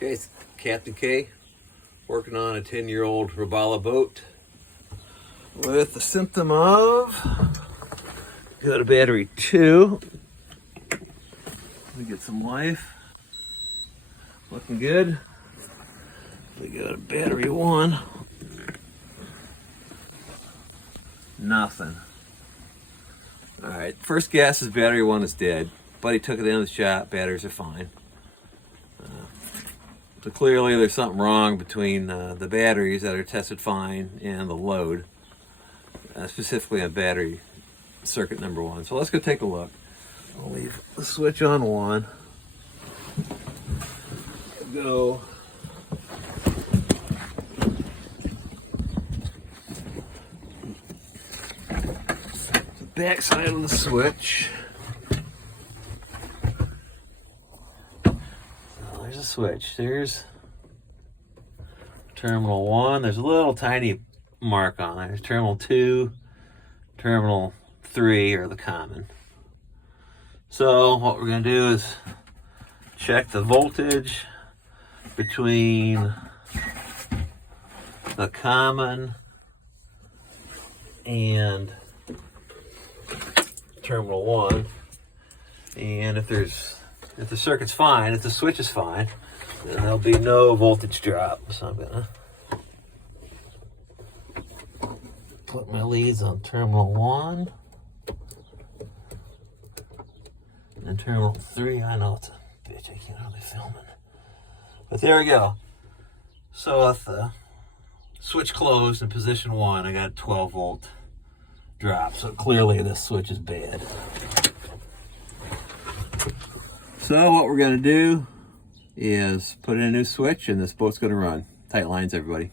Okay, it's Captain K working on a 10-year-old Robala boat with the symptom of go to battery 2. Let me get some life. Looking good. We go to battery 1. Nothing. Alright, first gas is battery 1 is dead. Buddy took it in the shop, batteries are fine. So clearly there's something wrong between the batteries that are tested fine and the load, specifically on battery circuit number 1. So let's go take a look. I'll leave the switch on 1. Go the back side of the switch. There's a switch. There's terminal 1. There's a little tiny mark on it. There's terminal 2, terminal 3 are the common. So what we're going to do is check the voltage between the common and terminal 1, and if the circuit's fine, if the switch is fine, then there'll be no voltage drop. So I'm gonna put my leads on terminal 1 and terminal 3. I know it's a bitch, I can't really film it. But there we go. So if the switch closed in position 1, I got a 12 volt drop. So clearly this switch is bad. So what we're going to do is put in a new switch and this boat's going to run. Tight lines, everybody.